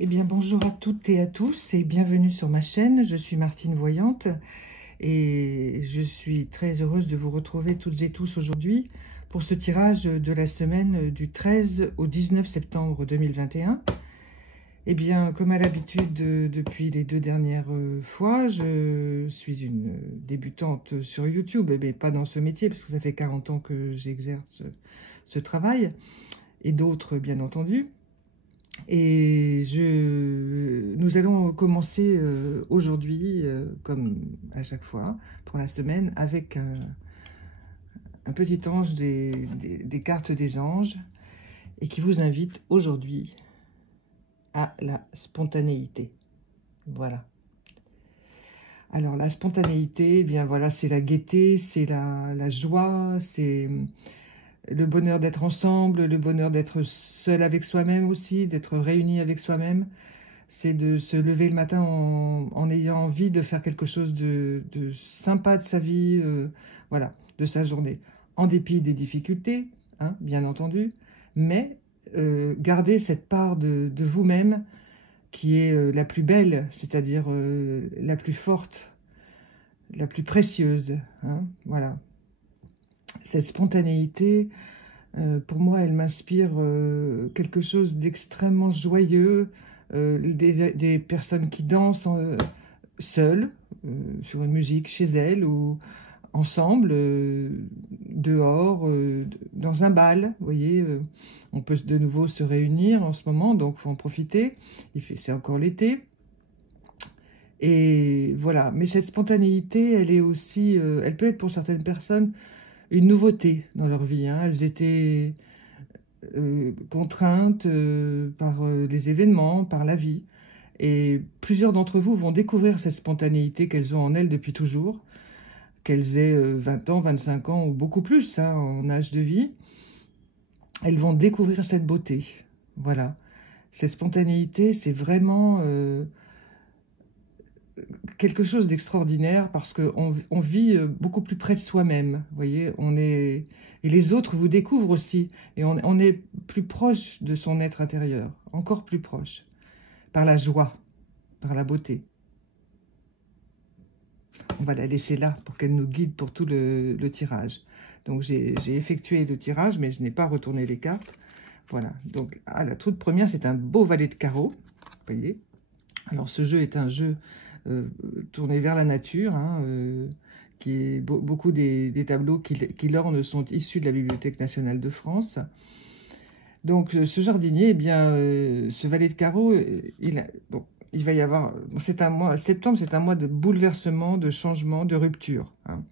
Eh bien, bonjour à toutes et à tous et bienvenue sur ma chaîne. Je suis Martine Voyante et je suis très heureuse de vous retrouver toutes et tous aujourd'hui pour ce tirage de la semaine du 13 au 19 septembre 2021. Eh bien, comme à l'habitude depuis les 2 dernières fois, je suis une débutante sur YouTube, mais pas dans ce métier parce que ça fait 40 ans que j'exerce ce travail et d'autres bien entendu. Et nous allons commencer aujourd'hui, comme à chaque fois, pour la semaine, avec un petit ange des cartes des anges, et qui vous invite aujourd'hui à la spontanéité. Voilà. Alors, la spontanéité, eh bien voilà, c'est la gaieté, c'est la joie, c'est le bonheur d'être ensemble, le bonheur d'être seul avec soi-même aussi, d'être réuni avec soi-même. C'est de se lever le matin en ayant envie de faire quelque chose de sympa de sa vie, voilà, de sa journée. En dépit des difficultés, hein, bien entendu, mais garder cette part de vous-même qui est la plus belle, c'est-à-dire la plus forte, la plus précieuse. Hein, voilà. Cette spontanéité, pour moi, elle m'inspire quelque chose d'extrêmement joyeux, des personnes qui dansent seules, sur une musique chez elles, ou ensemble, dehors, dans un bal, vous voyez, on peut de nouveau se réunir en ce moment, donc il faut en profiter, c'est encore l'été. Et voilà, mais cette spontanéité, elle est aussi, elle peut être pour certaines personnes une nouveauté dans leur vie. Hein. Elles étaient contraintes par les événements, par la vie. Et plusieurs d'entre vous vont découvrir cette spontanéité qu'elles ont en elles depuis toujours, qu'elles aient 20 ans, 25 ans ou beaucoup plus hein, en âge de vie. Elles vont découvrir cette beauté. Voilà. Cette spontanéité, c'est vraiment quelque chose d'extraordinaire parce qu'on vit beaucoup plus près de soi-même. Vous voyez, et les autres vous découvrent aussi. Et on est plus proche de son être intérieur, encore plus proche, par la joie, par la beauté. On va la laisser là pour qu'elle nous guide pour tout le tirage. Donc j'ai effectué le tirage, mais je n'ai pas retourné les cartes. Voilà, donc la toute première, c'est un beau valet de carreaux. Vous voyez. Alors ce jeu est un jeu tourné vers la nature, hein, qui est beaucoup des tableaux qui l'ornent sont issus de la Bibliothèque nationale de France. Donc ce jardinier, eh bien, ce valet de carreaux, il va y avoir, c'est un mois, septembre, c'est un mois de bouleversement, de changement, de rupture. Hein.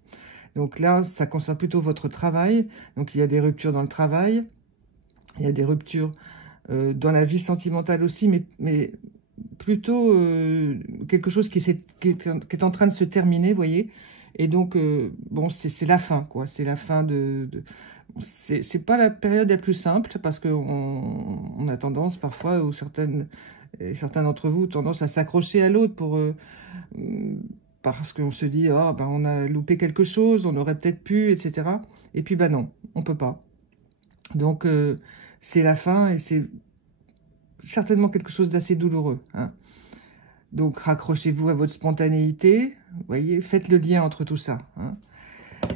Donc là, ça concerne plutôt votre travail. Donc il y a des ruptures dans le travail, il y a des ruptures dans la vie sentimentale aussi, mais plutôt quelque chose qui est en train de se terminer, vous voyez. Et donc, bon, c'est la fin, quoi. C'est la fin c'est pas la période la plus simple, parce qu'on a tendance parfois, ou certains d'entre vous, tendance à s'accrocher à l'autre parce qu'on se dit, oh, ben, on a loupé quelque chose, on aurait peut-être pu, etc. Et puis, ben non, on peut pas. Donc, c'est la fin, et c'est certainement quelque chose d'assez douloureux. Hein. Donc, raccrochez-vous à votre spontanéité, vous voyez, faites le lien entre tout ça. Hein.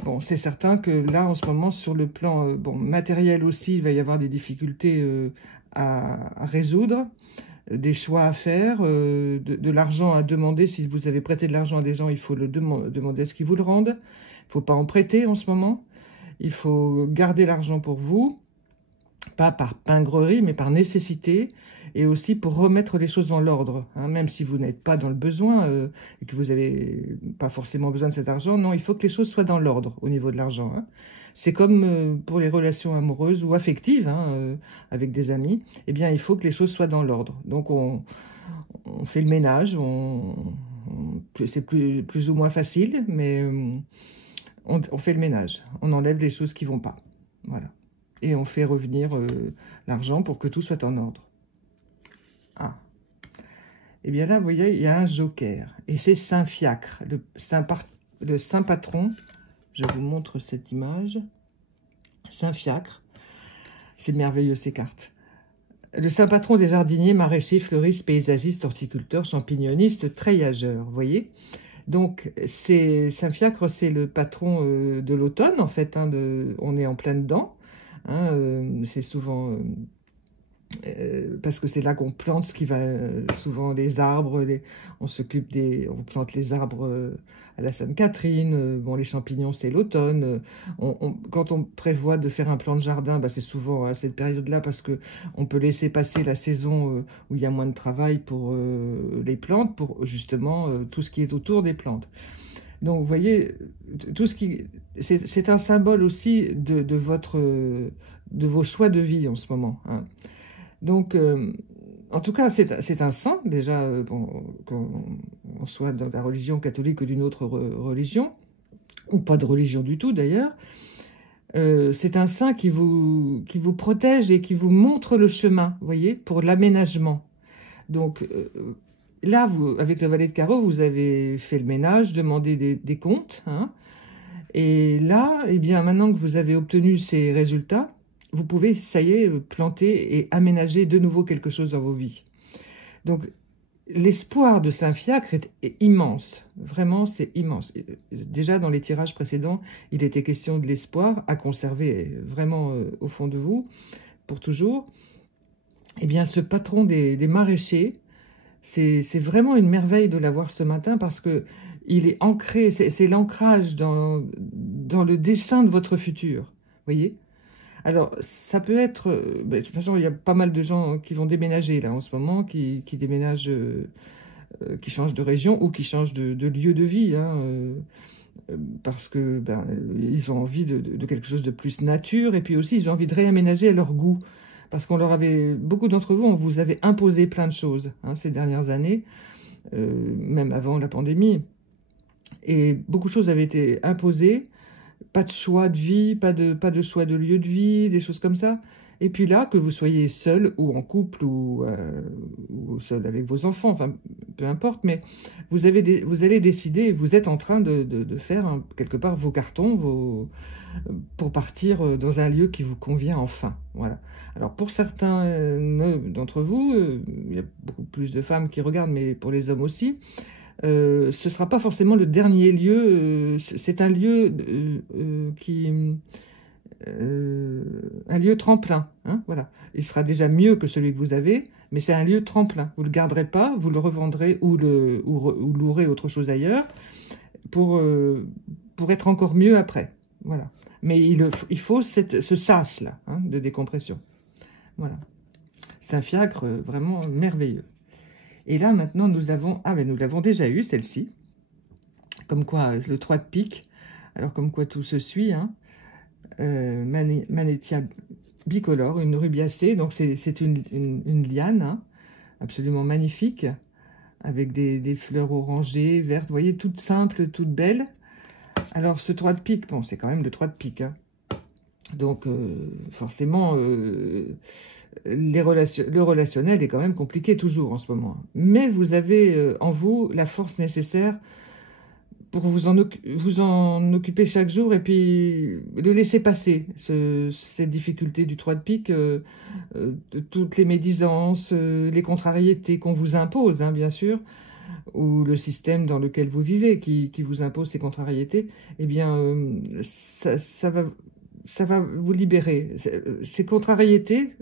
Bon, c'est certain que là, en ce moment, sur le plan matériel aussi, il va y avoir des difficultés à résoudre, des choix à faire, de l'argent à demander. Si vous avez prêté de l'argent à des gens, il faut le demander à ce qu'ils vous le rendent. Il ne faut pas en prêter en ce moment. Il faut garder l'argent pour vous, pas par pingrerie, mais par nécessité, et aussi pour remettre les choses dans l'ordre. Hein, même si vous n'êtes pas dans le besoin et que vous n'avez pas forcément besoin de cet argent, non, il faut que les choses soient dans l'ordre au niveau de l'argent. Hein. C'est comme pour les relations amoureuses ou affectives hein, avec des amis, eh bien, il faut que les choses soient dans l'ordre. Donc, on fait le ménage, c'est plus ou moins facile, mais on fait le ménage. On enlève les choses qui ne vont pas. Voilà. Et on fait revenir l'argent pour que tout soit en ordre. Ah. Et bien là, vous voyez, il y a un joker. Et c'est Saint Fiacre, le saint patron. Je vous montre cette image. Saint Fiacre. C'est merveilleux, ces cartes. Le saint patron des jardiniers, maraîchers, fleuristes, paysagistes, horticulteurs, champignonnistes, treillageurs, vous voyez. Donc, Saint Fiacre, c'est le patron de l'automne, en fait, hein, on est en plein dedans. Hein, c'est souvent... parce que c'est là qu'on plante ce qui va souvent les arbres, on plante les arbres à la Sainte-Catherine, bon les champignons c'est l'automne, quand on prévoit de faire un plan de jardin, bah, c'est souvent à cette période-là parce que on peut laisser passer la saison où il y a moins de travail pour les plantes, pour justement tout ce qui est autour des plantes. Donc vous voyez, tout ce qui c'est un symbole aussi de vos choix de vie en ce moment, hein. Donc, en tout cas, c'est un saint, déjà, qu'on soit dans la religion catholique ou d'une autre religion, ou pas de religion du tout d'ailleurs. C'est un saint qui vous protège et qui vous montre le chemin, vous voyez, pour l'aménagement. Donc, là, avec le valet de carreau, vous avez fait le ménage, demandé des comptes, hein, et là, eh bien, maintenant que vous avez obtenu ces résultats, vous pouvez, ça y est, planter et aménager de nouveau quelque chose dans vos vies. Donc, l'espoir de Saint Fiacre est immense. Vraiment, c'est immense. Déjà, dans les tirages précédents, il était question de l'espoir à conserver vraiment au fond de vous, pour toujours. Eh bien, ce patron des maraîchers, c'est vraiment une merveille de l'avoir ce matin parce que il est ancré, c'est l'ancrage dans le dessin de votre futur. Vous voyez ? Alors, ça peut être... de toute façon, il y a pas mal de gens qui vont déménager, là, en ce moment, qui déménagent, qui changent de région ou qui changent de lieu de vie, hein, parce que ils ont envie de quelque chose de plus nature, et puis aussi, ils ont envie de réaménager à leur goût. Parce qu'on leur avait... Beaucoup d'entre vous, on vous avait imposé plein de choses, hein, ces dernières années, même avant la pandémie. Et beaucoup de choses avaient été imposées. Pas de choix de vie, pas de choix de lieu de vie, des choses comme ça. Et puis là, que vous soyez seul ou en couple ou seul avec vos enfants, enfin, peu importe, mais vous allez décider, vous êtes en train de faire quelque part vos cartons pour partir dans un lieu qui vous convient enfin. Voilà. Alors pour certains d'entre vous, il y a beaucoup plus de femmes qui regardent, mais pour les hommes aussi, ce ne sera pas forcément le dernier lieu, c'est un lieu un lieu tremplin, hein, voilà. Il sera déjà mieux que celui que vous avez, mais c'est un lieu tremplin. Vous ne le garderez pas, vous le revendrez ou louerez autre chose ailleurs pour être encore mieux après. Voilà. Mais il faut ce sas-là, hein, de décompression. Voilà. Saint Fiacre, vraiment merveilleux. Et là, maintenant, nous l'avons déjà eu, celle-ci. Comme quoi, le 3 de pique. Alors, comme quoi tout se suit, hein. Manetia bicolore, une rubiacée. Donc, c'est une liane, hein, absolument magnifique, avec des fleurs orangées, vertes. Vous voyez, toute simple, toute belle. Alors, ce 3 de pique, bon, c'est quand même le 3 de pique, hein. Donc, forcément... le relationnel est quand même compliqué toujours en ce moment. Mais vous avez en vous la force nécessaire pour vous en occuper chaque jour et puis le laisser passer, cette difficulté du 3 de pique, toutes les médisances, les contrariétés qu'on vous impose, hein, bien sûr, ou le système dans lequel vous vivez qui vous impose ces contrariétés, eh bien, ça va vous libérer. Ces contrariétés,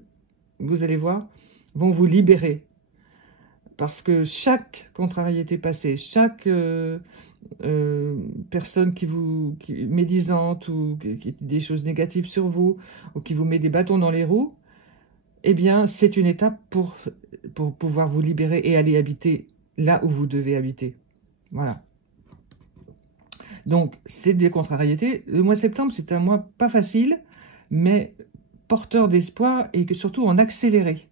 vous allez voir, vont vous libérer. Parce que chaque contrariété passée, chaque personne qui médisante ou qui dit des choses négatives sur vous, ou qui vous met des bâtons dans les roues, eh bien, c'est une étape pour pouvoir vous libérer et aller habiter là où vous devez habiter. Voilà. Donc, c'est des contrariétés. Le mois de septembre, c'est un mois pas facile, mais porteur d'espoir et que surtout en accéléré.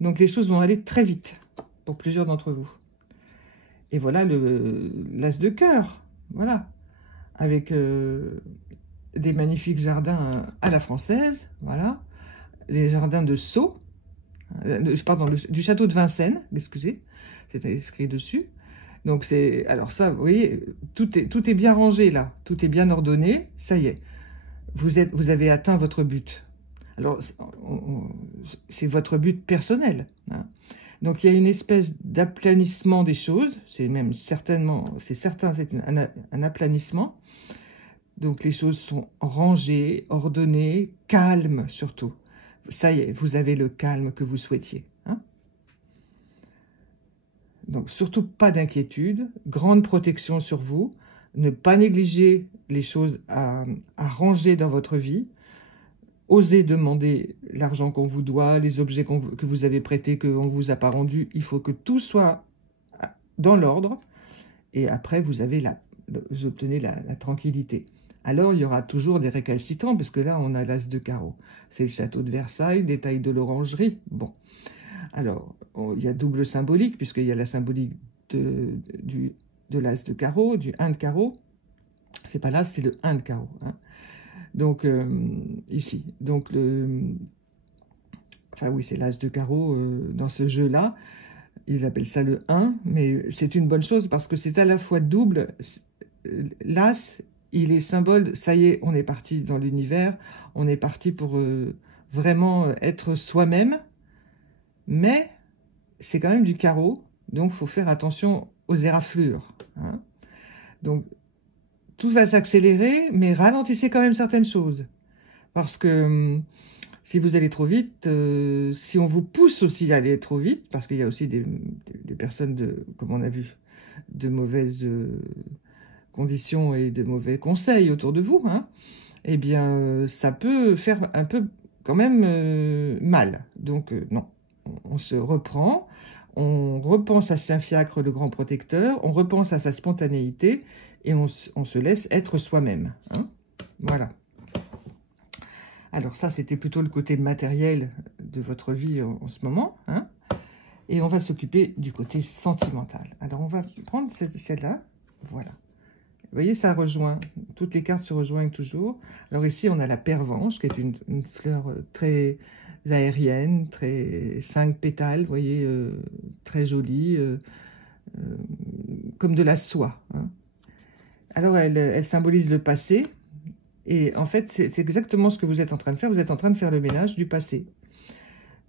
Donc les choses vont aller très vite pour plusieurs d'entre vous. Et voilà l'as de cœur, voilà, avec des magnifiques jardins à la française, voilà, les jardins de Sceaux, pardon, du château de Vincennes, excusez, c'était écrit dessus. Donc c'est, alors ça, vous voyez, tout est bien rangé là, tout est bien ordonné, ça y est, vous avez atteint votre but. Alors, c'est votre but personnel, hein. Donc, il y a une espèce d'aplanissement des choses. C'est même certainement, c'est certain, c'est un aplanissement. Donc, les choses sont rangées, ordonnées, calmes surtout. Ça y est, vous avez le calme que vous souhaitiez, hein. Donc, surtout pas d'inquiétude, grande protection sur vous. Ne pas négliger les choses à ranger dans votre vie. Osez demander l'argent qu'on vous doit, les objets que vous avez prêtés, qu'on ne vous a pas rendus. Il faut que tout soit dans l'ordre. Et après, vous obtenez la tranquillité. Alors, il y aura toujours des récalcitrants, parce que là, on a l'as de carreau. C'est le château de Versailles, détail de l'orangerie. Bon. Alors, il y a double symbolique, puisqu'il y a la symbolique de l'as de carreau, du 1 de carreau. C'est pas l'as, c'est le 1 de carreau, hein. Donc, ici. Donc, enfin oui, c'est l'as de carreau dans ce jeu-là. Ils appellent ça le 1, mais c'est une bonne chose parce que c'est à la fois double. L'as, il est symbole, ça y est, on est parti dans l'univers, on est parti pour vraiment être soi-même, mais c'est quand même du carreau, donc il faut faire attention aux éraflures, hein. Donc, tout va s'accélérer, mais ralentissez quand même certaines choses. Parce que si vous allez trop vite, si on vous pousse aussi à aller trop vite, parce qu'il y a aussi des personnes, comme on a vu, de mauvaises conditions et de mauvais conseils autour de vous, hein, eh bien, ça peut faire un peu quand même mal. Donc, non, on se reprend, on repense à Saint-Fiacre, le grand protecteur, on repense à sa spontanéité, et on se laisse être soi-même, hein. Voilà. Alors ça, c'était plutôt le côté matériel de votre vie en ce moment, hein. Et on va s'occuper du côté sentimental. Alors, on va prendre celle-là, voilà. Vous voyez, ça rejoint, toutes les cartes se rejoignent toujours. Alors ici, on a la pervenche, qui est une fleur très aérienne, 5 pétales, vous voyez, très jolie, comme de la soie, hein. Alors, elle symbolise le passé. Et en fait, c'est exactement ce que vous êtes en train de faire. Vous êtes en train de faire le ménage du passé.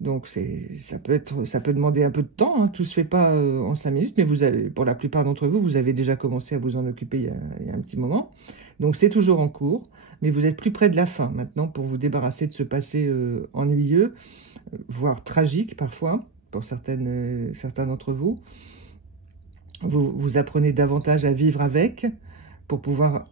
Donc, ça peut demander un peu de temps, hein. Tout ne se fait pas en 5 minutes. Mais pour la plupart d'entre vous, vous avez déjà commencé à vous en occuper il y a un petit moment. Donc, c'est toujours en cours. Mais vous êtes plus près de la fin maintenant pour vous débarrasser de ce passé ennuyeux, voire tragique parfois, pour certains d'entre vous. Vous apprenez davantage à vivre avec, pour pouvoir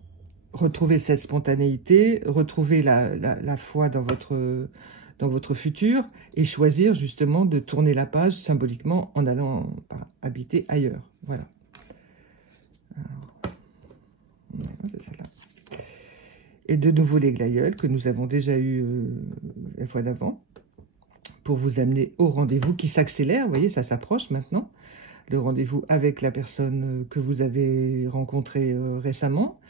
retrouver cette spontanéité, retrouver la foi dans votre futur et choisir justement de tourner la page symboliquement en allant habiter ailleurs. Voilà. C'est celle-là. Et de nouveau les glaïeuls que nous avons déjà eu la fois d'avant pour vous amener au rendez-vous qui s'accélère. Vous voyez, ça s'approche maintenant. Le rendez-vous avec la personne que vous avez rencontrée récemment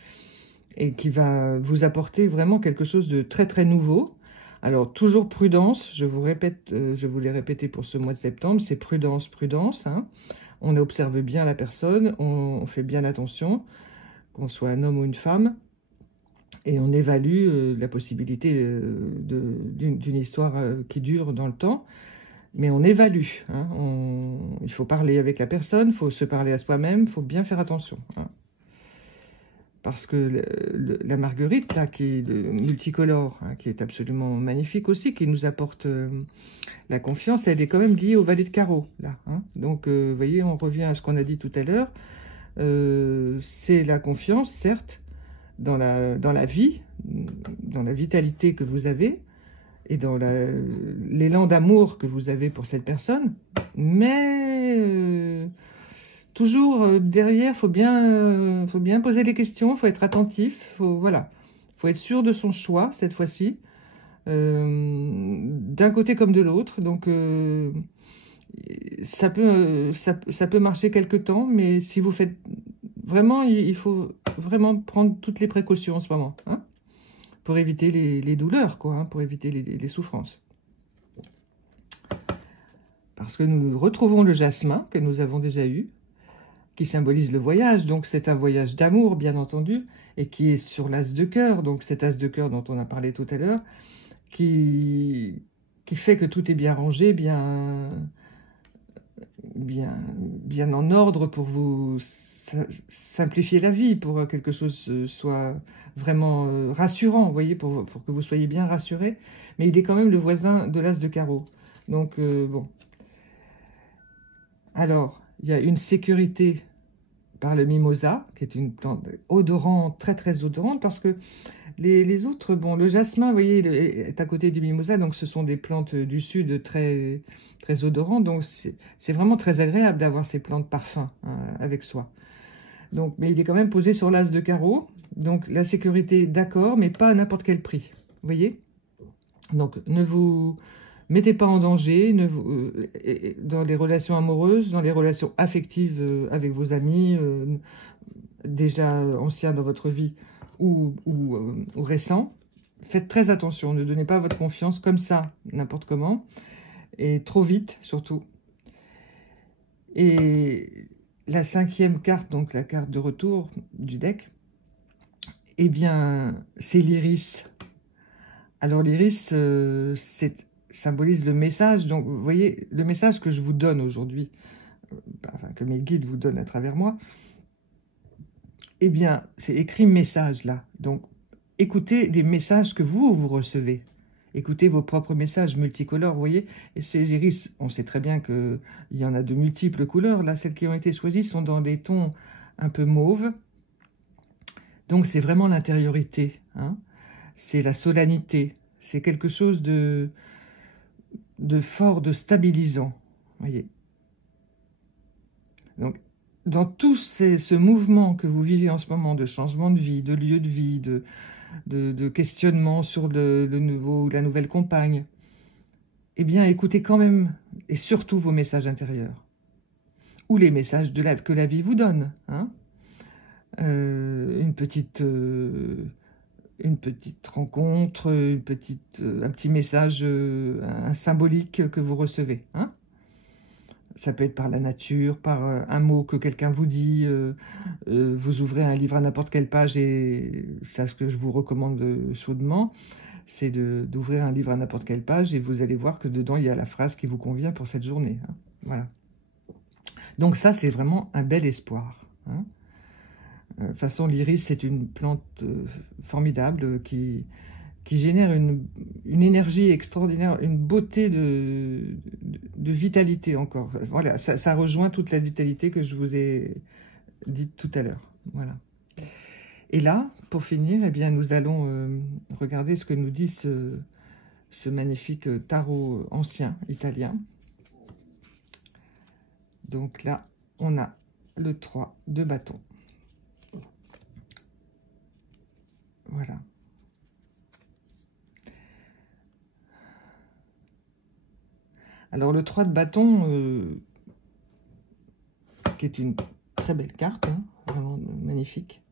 et qui va vous apporter vraiment quelque chose de très très nouveau. Alors toujours prudence, je vous l'ai répété pour ce mois de septembre, c'est prudence, prudence, hein. On observe bien la personne, on fait bien attention, qu'on soit un homme ou une femme, et on évalue la possibilité d'une histoire qui dure dans le temps. Mais on évalue, hein. Il faut parler avec la personne, il faut se parler à soi-même, il faut bien faire attention, hein. Parce que la marguerite, là, qui est multicolore, hein, qui est absolument magnifique aussi, qui nous apporte la confiance, elle est quand même liée au valet de carreau, là, hein. Donc, vous voyez, on revient à ce qu'on a dit tout à l'heure. C'est la confiance, certes, dans la vie, dans la vitalité que vous avez, et dans l'élan d'amour que vous avez pour cette personne, mais toujours derrière, faut bien poser les questions, faut être attentif, voilà, faut être sûr de son choix cette fois-ci, d'un côté comme de l'autre. Donc ça peut marcher quelque temps, mais si vous faites vraiment, il faut vraiment prendre toutes les précautions en ce moment, hein, pour éviter les douleurs, quoi, hein, pour éviter les souffrances. Parce que nous retrouvons le jasmin que nous avons déjà eu, qui symbolise le voyage. Donc c'est un voyage d'amour, bien entendu, et qui est sur l'as de cœur. Donc cet as de cœur dont on a parlé tout à l'heure, qui fait que tout est bien rangé, bien en ordre pour vous simplifier la vie, pour que quelque chose soit vraiment rassurant, vous voyez, pour que vous soyez bien rassuré. Mais il est quand même le voisin de l'as de carreau. Donc, bon. Alors, il y a une sécurité par le mimosa, qui est une plante odorante, très très odorante, parce que les autres, bon, le jasmin, vous voyez, est à côté du mimosa, donc ce sont des plantes du sud très, très odorantes, donc c'est vraiment très agréable d'avoir ces plantes parfums avec soi. Donc, mais il est quand même posé sur l'as de carreau, donc la sécurité, d'accord, mais pas à n'importe quel prix, vous voyez. Donc, ne vous mettez pas en danger dans les relations amoureuses, dans les relations affectives avec vos amis, déjà anciens dans votre vie ou récents. Faites très attention, ne donnez pas votre confiance comme ça, n'importe comment, et trop vite surtout. Et la 5e carte, donc la carte de retour du deck, eh bien, c'est l'iris. Alors l'iris, symbolise le message. Donc vous voyez, le message que je vous donne aujourd'hui, enfin, que mes guides vous donnent à travers moi, eh bien, c'est écrit message là. Donc écoutez les messages que vous recevez. Écoutez vos propres messages multicolores, vous voyez. Et ces iris, on sait très bien qu'il y en a de multiples couleurs. Là, celles qui ont été choisies sont dans des tons un peu mauves. Donc c'est vraiment l'intériorité, hein. C'est la solennité. C'est quelque chose de fort, de stabilisant, voyez. Donc, dans tout ce mouvement que vous vivez en ce moment, de changement de vie, de lieu de vie, de questionnement sur la nouvelle compagne, eh bien, écoutez quand même, et surtout vos messages intérieurs, ou les messages que la vie vous donne, hein. Une petite rencontre, un petit message, un symbolique que vous recevez, hein. Ça peut être par la nature, par un mot que quelqu'un vous dit, vous ouvrez un livre à n'importe quelle page, et c'est ce que je vous recommande chaudement, c'est d'ouvrir un livre à n'importe quelle page, et vous allez voir que dedans, il y a la phrase qui vous convient pour cette journée, hein. Voilà. Donc ça, c'est vraiment un bel espoir, hein. De toute façon, l'iris, c'est une plante formidable qui génère une énergie extraordinaire, une beauté de vitalité encore. Voilà, ça rejoint toute la vitalité que je vous ai dite tout à l'heure. Voilà. Et là, pour finir, eh bien, nous allons regarder ce que nous dit ce magnifique tarot ancien italien. Donc là, on a le 3 de bâton. Voilà. Alors, le 3 de bâton, qui est une très belle carte, hein, vraiment magnifique.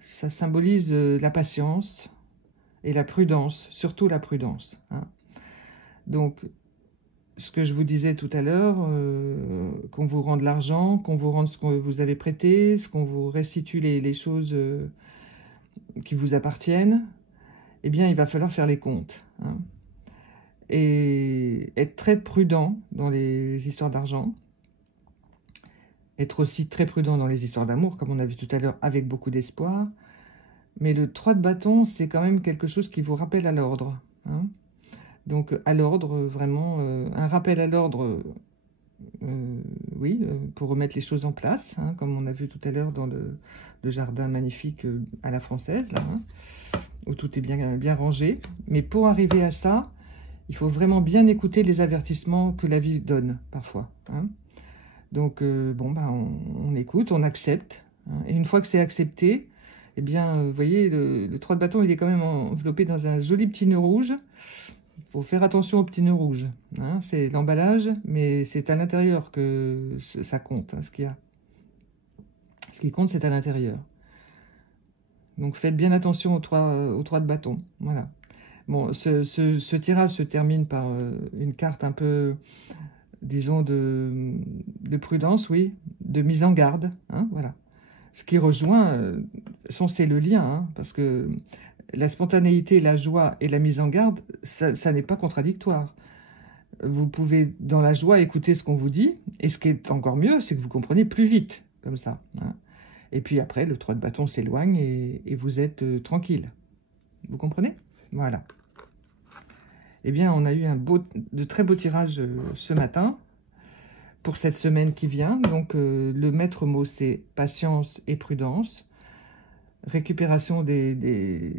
Ça symbolise la patience et la prudence, surtout la prudence, hein. Donc, ce que je vous disais tout à l'heure, qu'on vous rende l'argent, qu'on vous rende ce que vous avez prêté, ce qu'on vous restitue les choses qui vous appartiennent, eh bien, il va falloir faire les comptes, hein. Et être très prudent dans les histoires d'argent, être aussi très prudent dans les histoires d'amour, comme on a vu tout à l'heure, avec beaucoup d'espoir. Mais le 3 de bâton, c'est quand même quelque chose qui vous rappelle à l'ordre, hein. Donc, à l'ordre, vraiment, un rappel à l'ordre, oui, pour remettre les choses en place, hein, comme on a vu tout à l'heure dans le jardin magnifique à la française, là, hein, où tout est bien rangé. Mais pour arriver à ça, il faut vraiment bien écouter les avertissements que la vie donne, parfois, hein. Donc, bon, bah, on écoute, on accepte, hein. Et une fois que c'est accepté, eh bien, vous voyez, le 3 de bâton, il est quand même enveloppé dans un joli petit nœud rouge. Il faut faire attention au petit nœud rouge, hein. C'est l'emballage, mais c'est à l'intérieur que ça compte, hein, ce qu'il y a. Ce qui compte, c'est à l'intérieur. Donc, faites bien attention au 3 de bâton, voilà. Bon, ce tirage se termine par une carte un peu, disons, de prudence, oui, de mise en garde, hein, voilà. Ce qui rejoint, c'est le lien, hein, parce que la spontanéité, la joie et la mise en garde, ça n'est pas contradictoire. Vous pouvez, dans la joie, écouter ce qu'on vous dit, et ce qui est encore mieux, c'est que vous comprenez plus vite, comme ça. Hein. Et puis après, le 3 de bâton s'éloigne et vous êtes tranquille. Vous comprenez? Voilà. Eh bien, on a eu de très beaux tirages ce matin, pour cette semaine qui vient. Donc, le maître mot, c'est patience et prudence. Récupération des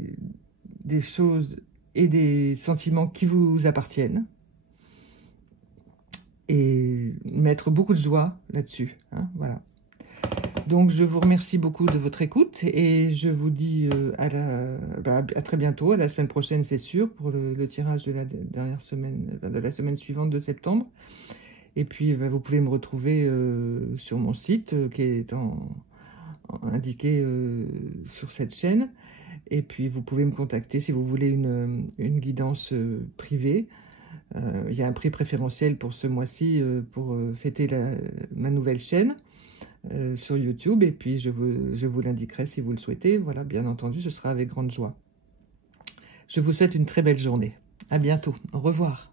choses et des sentiments qui vous appartiennent. Et mettre beaucoup de joie là-dessus. Hein, voilà. Donc, je vous remercie beaucoup de votre écoute et je vous dis à très bientôt, à la semaine prochaine, c'est sûr, pour le tirage de la dernière semaine, de la semaine suivante de septembre. Et puis, vous pouvez me retrouver sur mon site qui est indiqué sur cette chaîne. Et puis, vous pouvez me contacter si vous voulez une guidance privée. Il y a un prix préférentiel pour ce mois-ci pour fêter ma nouvelle chaîne sur YouTube. Et puis, je vous l'indiquerai si vous le souhaitez. Voilà, bien entendu, ce sera avec grande joie. Je vous souhaite une très belle journée. À bientôt. Au revoir.